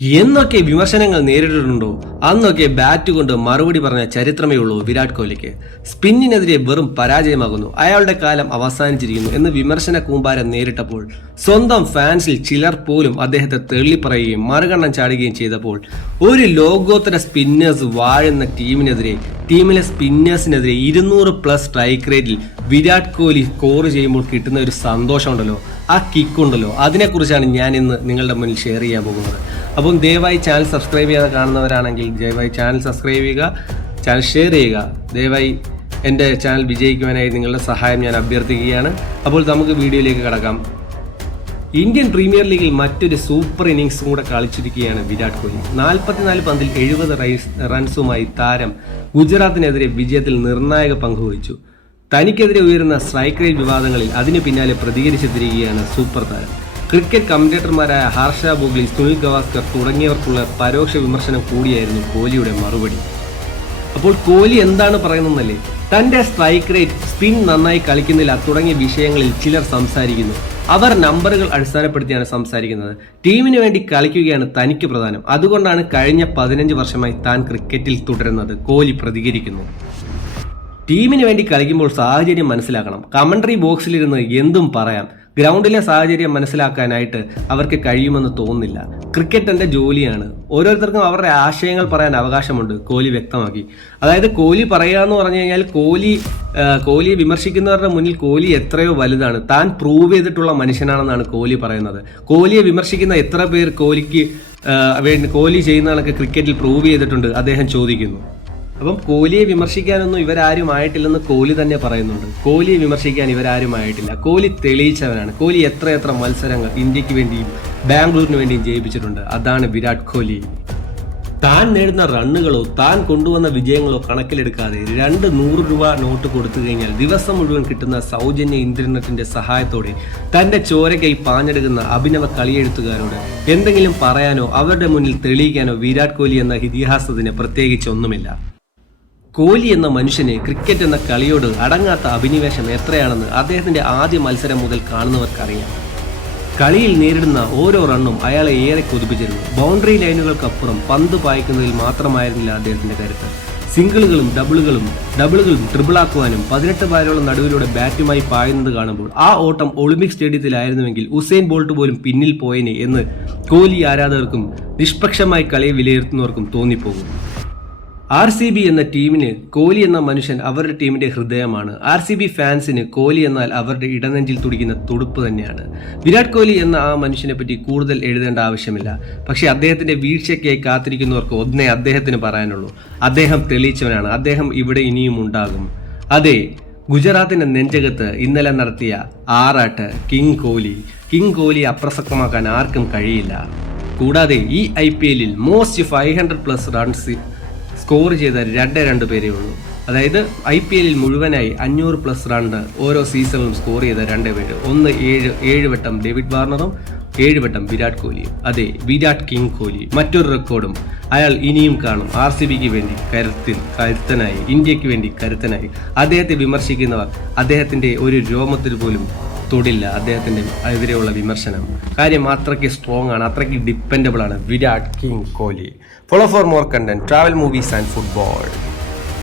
എന്നൊക്കെ വിമർശനങ്ങൾ നേരിട്ടിട്ടുണ്ടോ അന്നൊക്കെ ബാറ്റ് കൊണ്ട് മറുപടി പറഞ്ഞ ചരിത്രമേ ഉള്ളൂ വിരാട് കോഹ്ലിക്ക്. സ്പിന്നിനെതിരെ വെറും പരാജയമാകുന്നു, അയാളുടെ കാലം അവസാനിച്ചിരിക്കുന്നു എന്ന് വിമർശന കൂമ്പാരം നേരിട്ടപ്പോൾ സ്വന്തം ഫാൻസിൽ ചിലർ പോലും അദ്ദേഹത്തെ തള്ളിപ്പറയുകയും മറുകണ്ണം ചാടുകയും ചെയ്തപ്പോൾ ഒരു ലോകോത്തര സ്പിന്നേഴ്സ് വാഴുന്ന ടീമിലെ സ്പിന്നേഴ്സിനെതിരെ 200+ സ്ട്രൈക്ക് റേറ്റിൽ വിരാട് കോഹ്ലി സ്കോർ ചെയ്യുമ്പോൾ കിട്ടുന്ന ഒരു സന്തോഷമുണ്ടല്ലോ, ആ കിക്കുണ്ടല്ലോ, അതിനെക്കുറിച്ചാണ് ഞാൻ ഇന്ന് നിങ്ങളുടെ മുന്നിൽ ഷെയർ ചെയ്യാൻ പോകുന്നത്. അപ്പം ദയവായി ചാനൽ സബ്സ്ക്രൈബ് ചെയ്യാതെ കാണുന്നവരാണെങ്കിൽ ദയവായി ചാനൽ സബ്സ്ക്രൈബ് ചെയ്യുക, ചാനൽ ഷെയർ ചെയ്യുക. ദയവായി എൻ്റെ ചാനൽ വിജയിക്കുവാനായി നിങ്ങളുടെ സഹായം ഞാൻ അഭ്യർത്ഥിക്കുകയാണ്. അപ്പോൾ നമുക്ക് വീഡിയോയിലേക്ക് കടക്കാം. ഇന്ത്യൻ പ്രീമിയർ ലീഗിൽ മറ്റൊരു സൂപ്പർ ഇന്നിംഗ്സും കൂടെ കളിച്ചിരിക്കുകയാണ് വിരാട് കോഹ്ലി. 44 പന്തിൽ 70 റൺസുമായി താരം ഗുജറാത്തിനെതിരെ വിജയത്തിൽ നിർണായക പങ്കുവഹിച്ചു. തനിക്കെതിരെ ഉയരുന്ന സ്ട്രൈക്ക് റേറ്റ് വിവാദങ്ങളിൽ അതിനു പിന്നാലെ പ്രതികരിച്ചെത്തിരിക്കുകയാണ് സൂപ്പർ താരം. ക്രിക്കറ്റ് കമന്റേറ്റർമാരായ ഹർഷ ബോഗ്ലി, സുനിൽ ഗവാസ്കർ തുടങ്ങിയവർക്കുള്ള പരോക്ഷ വിമർശനം കൂടിയായിരുന്നു കോഹ്ലിയുടെ മറുപടി. അപ്പോൾ കോഹ്ലി എന്താണ് പറയുന്നതല്ലേ, തന്റെ സ്ട്രൈക്ക് റേറ്റ്, സ്പിൻ നന്നായി കളിക്കുന്നില്ല തുടങ്ങിയ വിഷയങ്ങളിൽ ചിലർ സംസാരിക്കുന്നു. അവർ നമ്പറുകൾ അടിസ്ഥാനപ്പെടുത്തിയാണ് സംസാരിക്കുന്നത്. ടീമിന് വേണ്ടി കളിക്കുകയാണ് തനിക്ക് പ്രധാനം, അതുകൊണ്ടാണ് കഴിഞ്ഞ 15 വർഷമായി താൻ ക്രിക്കറ്റിൽ തുടരുന്നത്. കോഹ്ലി പ്രതികരിക്കുന്നു. ടീമിന് വേണ്ടി കളിക്കുമ്പോൾ സാഹചര്യം മനസ്സിലാക്കണം. കമന്ററി ബോക്സിലിരുന്ന് എന്തും പറയാം, ഗ്രൗണ്ടിലെ സാഹചര്യം മനസ്സിലാക്കാനായിട്ട് അവർക്ക് കഴിയുമെന്ന് തോന്നുന്നില്ല. ക്രിക്കറ്റ് എൻ്റെ ജോലിയാണ്, ഓരോരുത്തർക്കും അവരുടെ ആശയങ്ങൾ പറയാൻ അവകാശമുണ്ട്, കോഹ്ലി വ്യക്തമാക്കി. അതായത് കോഹ്ലി പറയുക എന്ന് പറഞ്ഞു കഴിഞ്ഞാൽ കോഹ്ലിയെ വിമർശിക്കുന്നവരുടെ മുന്നിൽ കോഹ്ലി എത്രയോ വലുതാണ്, താൻ പ്രൂവ് ചെയ്തിട്ടുള്ള മനുഷ്യനാണെന്നാണ് കോഹ്ലി പറയുന്നത്. കോഹ്ലിയെ വിമർശിക്കുന്ന എത്ര പേർ കോഹ്ലി ചെയ്യുന്ന കണക്ക് ക്രിക്കറ്റിൽ പ്രൂവ് ചെയ്തിട്ടുണ്ട് അദ്ദേഹം ചോദിക്കുന്നു. അപ്പം കോഹ്ലിയെ വിമർശിക്കാനൊന്നും ഇവരാരും ആയിട്ടില്ലെന്ന് കോഹ്ലി തന്നെ പറയുന്നുണ്ട്. കോഹ്ലിയെ വിമർശിക്കാൻ ഇവരാരും ആയിട്ടില്ല. കോഹ്ലി തെളിയിച്ചവനാണ്. കോഹ്ലി എത്ര മത്സരങ്ങൾ ഇന്ത്യക്ക് വേണ്ടിയും ബാംഗ്ലൂരിന് വേണ്ടിയും ജയിപ്പിച്ചിട്ടുണ്ട്. അതാണ് വിരാട് കോഹ്ലി. താൻ നേടുന്ന റണ്ണുകളോ താൻ കൊണ്ടുവന്ന വിജയങ്ങളോ കണക്കിലെടുക്കാതെ 2 100 രൂപ നോട്ട് കൊടുത്തു കഴിഞ്ഞാൽ ദിവസം മുഴുവൻ കിട്ടുന്ന സൗജന്യ ഇന്റർനെറ്റിന്റെ സഹായത്തോടെ തന്റെ ചോരക്കൈ പാഞ്ഞെടുക്കുന്ന അഭിനവ കളിയെഴുത്തുകാരോട് എന്തെങ്കിലും പറയാനോ അവരുടെ മുന്നിൽ തെളിയിക്കാനോ വിരാട് കോഹ്ലി എന്ന ഇതിഹാസത്തിന് പ്രത്യേകിച്ചൊന്നുമില്ല. കോഹ്ലി എന്ന മനുഷ്യന് ക്രിക്കറ്റ് എന്ന കളിയോട് അടങ്ങാത്ത അഭിനിവേശം എത്രയാണെന്ന് അദ്ദേഹത്തിന്റെ ആദ്യ മത്സരം മുതൽ കാണുന്നവർക്കറിയാം. കളിയിൽ നേരിടുന്ന ഓരോ റണ്ണും അയാളെ ഏറെ കൊതിപ്പിച്ചിരുന്നു. ബൗണ്ടറി ലൈനുകൾക്കപ്പുറം പന്ത് പായിക്കുന്നതിൽ മാത്രമായിരുന്നില്ല അദ്ദേഹത്തിന്റെ കരുത്ത്. സിംഗിളുകളും ഡബിളുകളും ട്രിബിളാക്കുവാനും 18 ബാലുകളുടെ നടുവിലൂടെ ബാറ്റുമായി പായുന്നത് കാണുമ്പോൾ ആ ഓട്ടം ഒളിമ്പിക് സ്റ്റേഡിയത്തിലായിരുന്നുവെങ്കിൽ ഉസൈൻ ബോൾട്ട് പോലും പിന്നിൽ പോയേനെ എന്ന് കോഹ്ലി ആരാധകർക്കും നിഷ്പക്ഷമായി കളിയെ വിലയിരുത്തുന്നവർക്കും തോന്നിപ്പോകും. RCB എന്ന ടീമിന് കോഹ്ലി എന്ന മനുഷ്യൻ അവരുടെ ടീമിന്റെ ഹൃദയമാണ്. RCB ഫാൻസിന് കോഹ്ലി എന്നാൽ അവരുടെ ഇടനെഞ്ചിൽ തുടിക്കുന്ന തുടുപ്പ് തന്നെയാണ്. വിരാട് കോഹ്ലി എന്ന ആ മനുഷ്യനെ പറ്റി കൂടുതൽ എഴുതേണ്ട ആവശ്യമില്ല. പക്ഷേ അദ്ദേഹത്തിന്റെ വീഴ്ചയ്ക്കായി കാത്തിരിക്കുന്നവർക്ക് ഒന്നേ അദ്ദേഹത്തിന് പറയാനുള്ളൂ, അദ്ദേഹം തെളിയിച്ചവനാണ്, അദ്ദേഹം ഇവിടെ ഇനിയും ഉണ്ടാകും. അതെ, ഗുജറാത്തിന്റെ നെഞ്ചകത്ത് ഇന്നലെ നടത്തിയ ആറാട്ട് കിങ് കോഹ്ലി അപ്രസക്തമാക്കാൻ ആർക്കും കഴിയില്ല. കൂടാതെ ഈ IPL മോസ്റ്റ് 500+ റൺസ് സ്കോർ ചെയ്ത 2 പേരേ ഉള്ളൂ. അതായത് IPL മുഴുവനായി 500+ റൺ ഓരോ സീസണിലും സ്കോർ ചെയ്ത 2 പേര്. ഒന്ന് 7 വട്ടം ഡേവിഡ് വാർണറും 7 വട്ടം വിരാട് കോഹ്ലിയും. അതെ, വിരാട് കിങ് കോഹ്ലി. മറ്റൊരു റെക്കോർഡും അയാൾ ഇനിയും കാണും. RCBക്ക് വേണ്ടി കരുത്തനായി, ഇന്ത്യക്ക് വേണ്ടി കരുത്തനായി. അദ്ദേഹത്തെ വിമർശിക്കുന്നവർ അദ്ദേഹത്തിന്റെ ഒരു രോമത്തിൽ പോലും തൊടില്ല അദ്ദേഹത്തിന്റെ എതിരെയുള്ള വിമർശനം. കാര്യം അത്രയ്ക്ക് സ്ട്രോങ് ആണ്, അത്രയ്ക്ക് ഡിപ്പെൻഡബിൾ ആണ് Virat king Kohli. Follow for more content, travel, movies and football.